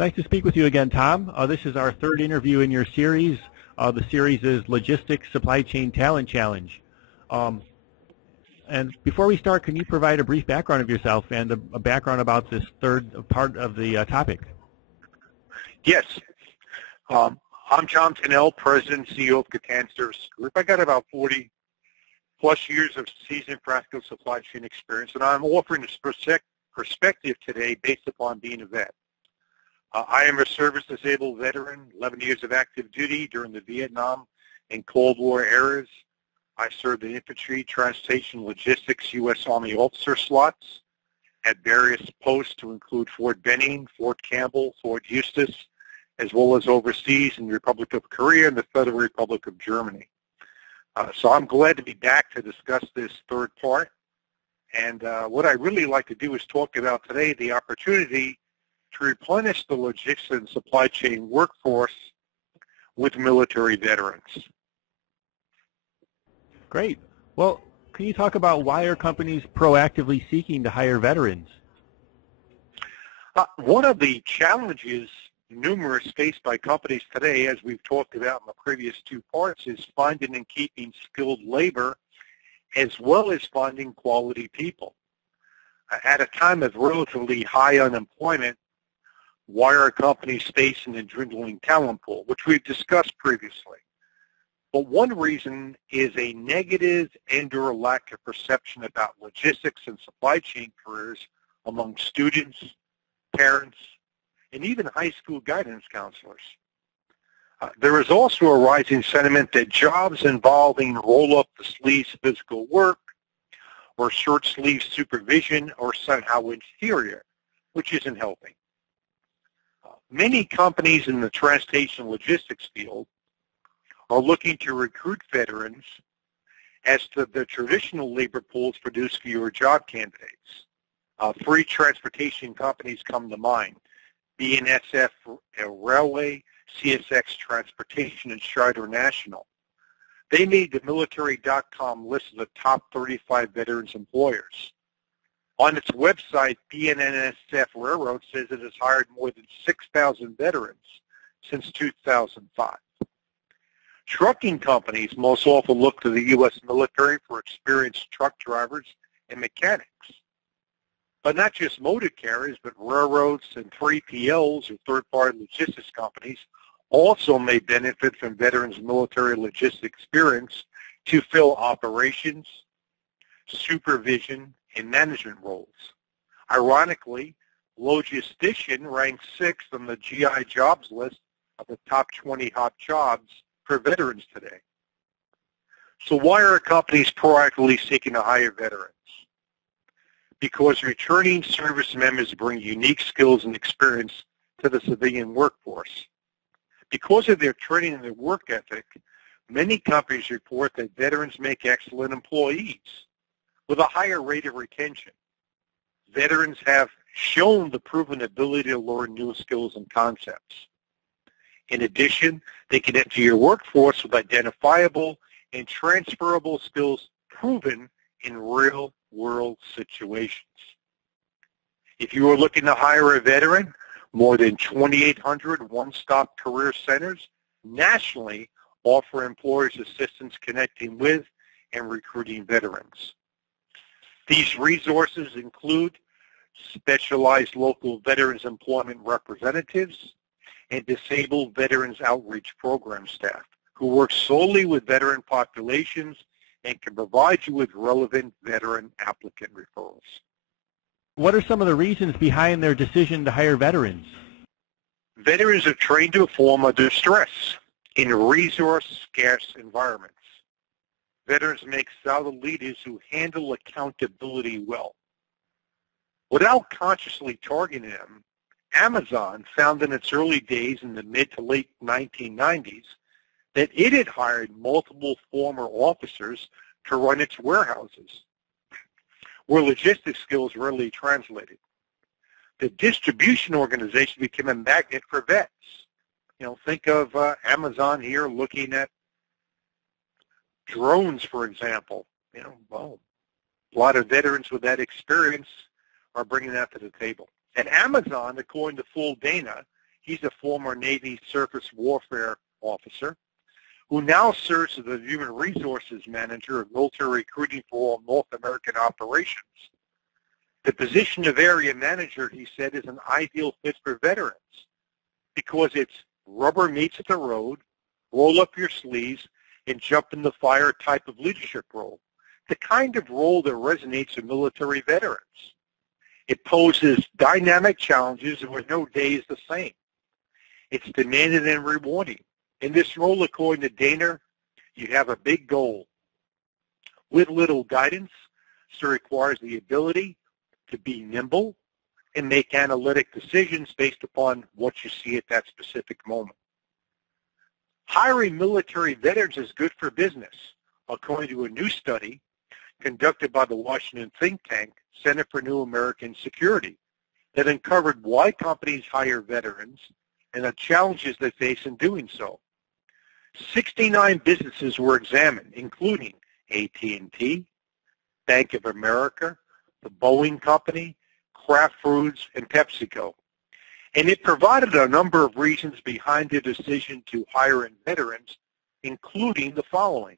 Nice to speak with you again, Tom. This is our third interview in your series. The series is Logistics Supply Chain Talent Challenge. And before we start, can you provide a brief background of yourself and a background about this third part of the topic? Yes. I'm Tom Tanel, President and CEO of CATTAN Services Group. I got about 40-plus years of seasoned practical supply chain experience, and I'm offering this perspective today based upon being a vet. I am a service-disabled veteran, 11 years of active duty during the Vietnam and Cold War eras. I served in infantry, transportation, logistics, U.S. Army officer slots at various posts to include Fort Benning, Fort Campbell, Fort Eustis, as well as overseas in the Republic of Korea and the Federal Republic of Germany. So I'm glad to be back to discuss this third part. And what I really like to do is talk about today the opportunity to replenish the logistics and supply chain workforce with military veterans. Great. Well, can you talk about why are companies proactively seeking to hire veterans? One of the challenges numerous faced by companies today, as we've talked about in the previous two parts, is finding and keeping skilled labor as well as finding quality people. At a time of relatively high unemployment, why are companies facing a dwindling talent pool, which we've discussed previously? But one reason is a negative and/or lack of perception about logistics and supply chain careers among students, parents, and even high school guidance counselors. There is also a rising sentiment that jobs involving roll-up-the-sleeves physical work or short-sleeve supervision are somehow inferior, which isn't helping. Many companies in the transportation logistics field are looking to recruit veterans as the traditional labor pools produce fewer job candidates. Free transportation companies come to mind: BNSF Railway, CSX Transportation, and Schneider National. They made the military.com list of the top 35 veterans employers. On its website, BNSF Railroad says it has hired more than 6,000 veterans since 2005. Trucking companies most often look to the U.S. military for experienced truck drivers and mechanics. But not just motor carriers, but railroads and 3PLs or third-party logistics companies also may benefit from veterans' military logistics experience to fill operations, supervision, and management roles. Ironically, logistician ranks 6th on the GI jobs list of the top 20 hot jobs for veterans today. So why are companies proactively seeking to hire veterans? Because returning service members bring unique skills and experience to the civilian workforce. Because of their training and their work ethic, many companies report that veterans make excellent employees with a higher rate of retention. Veterans have shown the proven ability to learn new skills and concepts. In addition, they can enter your workforce with identifiable and transferable skills proven in real-world situations. If you are looking to hire a veteran, more than 2,800 one-stop career centers nationally offer employers assistance connecting with and recruiting veterans. These resources include specialized local veterans employment representatives and disabled veterans outreach program staff who work solely with veteran populations and can provide you with relevant veteran applicant referrals. What are some of the reasons behind their decision to hire veterans? Veterans are trained to perform under stress in resource-scarce environments. Veterans make solid leaders who handle accountability well. Without consciously targeting them, Amazon found in its early days in the mid to late 1990s that it had hired multiple former officers to run its warehouses, where logistics skills rarely translated. The distribution organization became a magnet for vets. Think of Amazon here looking at drones, for example. A lot of veterans with that experience are bringing that to the table. And Amazon, according to Full Dana, He's a former Navy surface warfare officer who now serves as the Human Resources Manager of Military Recruiting for all North American operations. The position of area manager, he said, is an ideal fit for veterans because it's rubber meets the road, roll up your sleeves, and jump in the fire type of leadership role, the kind of role that resonates with military veterans. It poses dynamic challenges where no day is the same. It's demanding and rewarding. In this role, according to Dana, you have a big goal with little guidance, so it requires the ability to be nimble and make analytic decisions based upon what you see at that specific moment. Hiring military veterans is good for business, according to a new study conducted by the Washington think tank Center for New American Security that uncovered why companies hire veterans and the challenges they face in doing so. 69 businesses were examined, including AT&T, Bank of America, the Boeing Company, Kraft Foods, and PepsiCo. And it provided a number of reasons behind the decision to hire in veterans, including the following: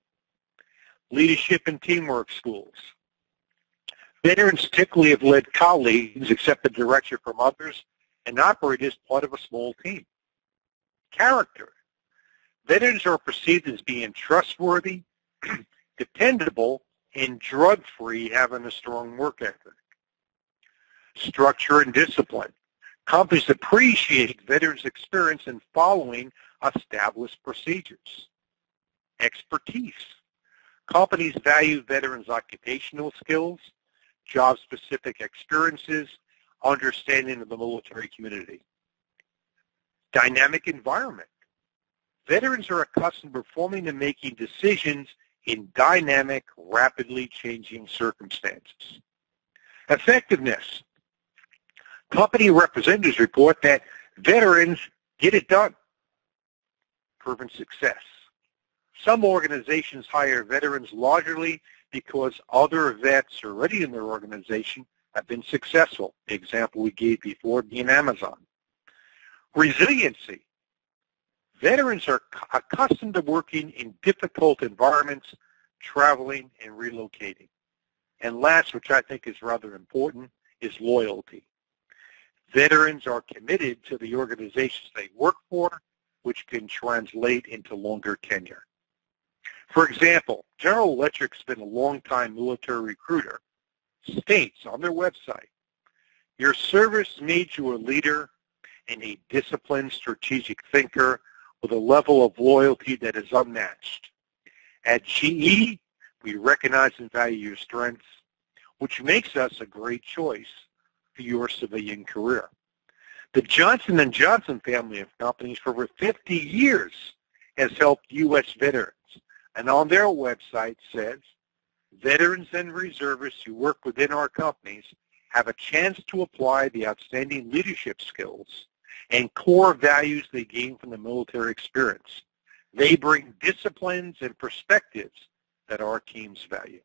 leadership and teamwork skills. Veterans typically have led colleagues, accepted direction from others, and operate as part of a small team. Character. Veterans are perceived as being trustworthy, dependable, and drug-free, having a strong work ethic. Structure and discipline. Companies appreciate veterans' experience in following established procedures. Expertise. Companies value veterans' occupational skills, job-specific experiences, understanding of the military community. Dynamic environment. Veterans are accustomed to performing and making decisions in dynamic, rapidly changing circumstances. Effectiveness. Company representatives report that veterans get it done. Proven success. Some organizations hire veterans largely because other vets already in their organization have been successful. The example we gave before being Amazon. Resiliency. Veterans are accustomed to working in difficult environments, traveling, and relocating. And last, which I think is rather important, is loyalty. Veterans are committed to the organizations they work for, which can translate into longer tenure. For example, General Electric's been a long-time military recruiter, states on their website, your service made you a leader and a disciplined strategic thinker with a level of loyalty that is unmatched. At GE, we recognize and value your strengths, which makes us a great choice for your civilian career. The Johnson & Johnson family of companies for over 50 years has helped U.S. veterans, and on their website says, veterans and reservists who work within our companies have a chance to apply the outstanding leadership skills and core values they gain from the military experience. They bring disciplines and perspectives that our teams value.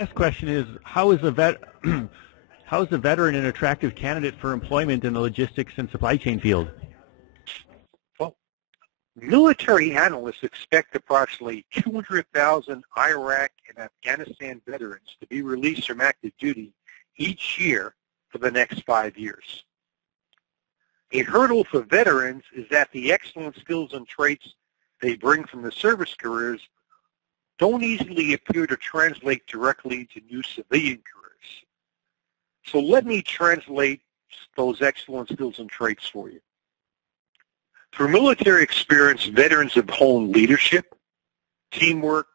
Next question is, how is a veteran an attractive candidate for employment in the logistics and supply chain field? Well, military analysts expect approximately 200,000 Iraq and Afghanistan veterans to be released from active duty each year for the next 5 years. A hurdle for veterans is that the excellent skills and traits they bring from the service careers don't easily appear to translate directly to new civilian careers. So let me translate those excellent skills and traits for you. Through military experience, veterans have honed leadership, teamwork,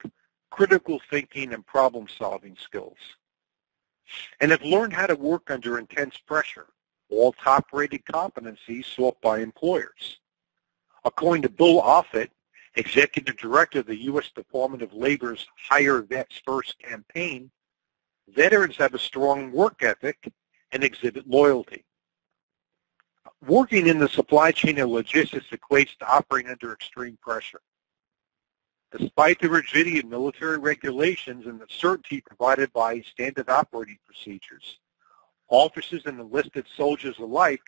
critical thinking, and problem-solving skills, and have learned how to work under intense pressure, all top-rated competencies sought by employers. According to Bill Offit, Executive Director of the U.S. Department of Labor's Hire Vets First campaign, veterans have a strong work ethic and exhibit loyalty. Working in the supply chain and logistics equates to operating under extreme pressure. Despite the rigidity of military regulations and the certainty provided by standard operating procedures, Officers and enlisted soldiers alike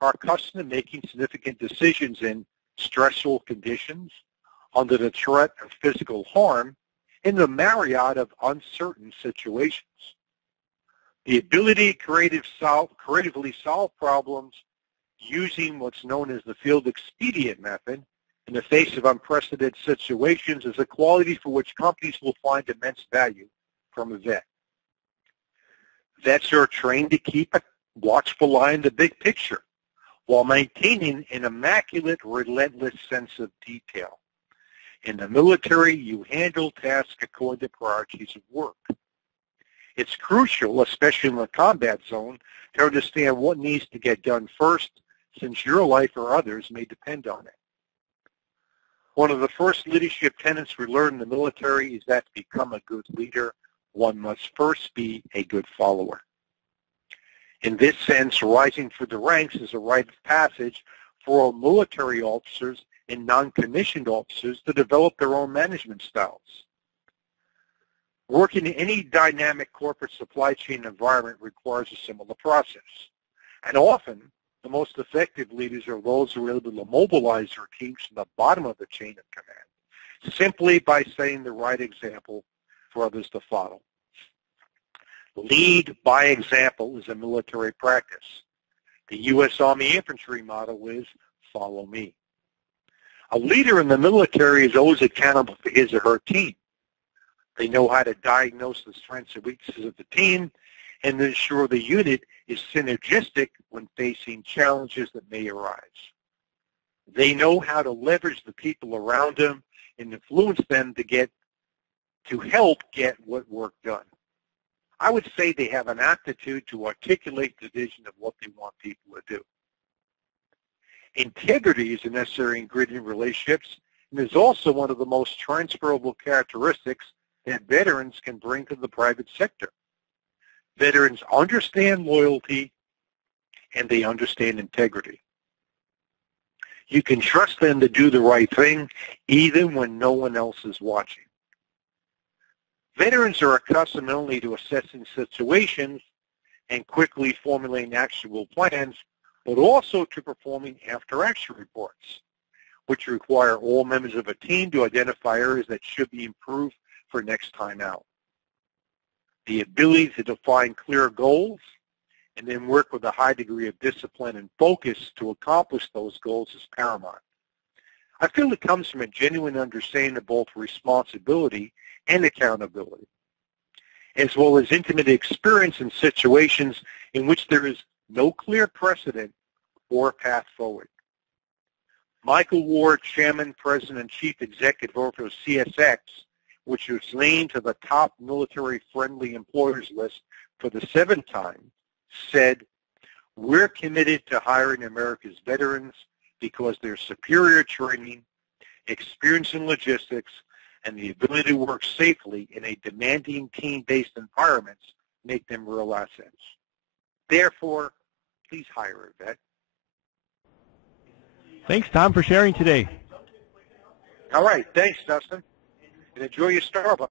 are accustomed to making significant decisions in stressful conditions, under the threat of physical harm, in the myriad of uncertain situations. The ability to creatively solve problems using what's known as the field expedient method in the face of unprecedented situations is a quality for which companies will find immense value from a vet. Vets are trained to keep a watchful eye on the big picture while maintaining an immaculate, relentless sense of detail. In the military, you handle tasks according to priorities of work. It's crucial, especially in the combat zone, to understand what needs to get done first, since your life or others may depend on it. One of the first leadership tenets we learn in the military is that to become a good leader, one must first be a good follower. In this sense, rising through the ranks is a rite of passage for all military officers and non-commissioned officers to develop their own management styles. Working in any dynamic corporate supply chain environment requires a similar process. And often, the most effective leaders are those who are able to mobilize their teams from the bottom of the chain of command, simply by setting the right example for others to follow. Lead by example is a military practice. The U.S. Army infantry motto is, follow me. A leader in the military is always accountable for his or her team. They know how to diagnose the strengths and weaknesses of the team and ensure the unit is synergistic when facing challenges that may arise. They know how to leverage the people around them and influence them to help get what work done. I would say they have an aptitude to articulate the vision of what they want people to do. Integrity is a necessary ingredient in relationships and is also one of the most transferable characteristics that veterans can bring to the private sector. Veterans understand loyalty and they understand integrity. You can trust them to do the right thing even when no one else is watching. Veterans are accustomed not only to assessing situations and quickly formulating actual plans, but also to performing after-action reports, which require all members of a team to identify areas that should be improved for next time out. The ability to define clear goals and then work with a high degree of discipline and focus to accomplish those goals is paramount. I feel it comes from a genuine understanding of both responsibility and accountability, as well as intimate experience in situations in which there is no clear precedent or path forward. Michael Ward, Chairman, President, and Chief Executive Officer of CSX, which was named to the top military-friendly employers list for the 7th time, said, "We're committed to hiring America's veterans because their superior training, experience in logistics, and the ability to work safely in a demanding team-based environment make them real assets. Therefore, please hire a vet." Thanks, Tom, for sharing today. All right. Thanks, Dustin. And enjoy your Starbucks.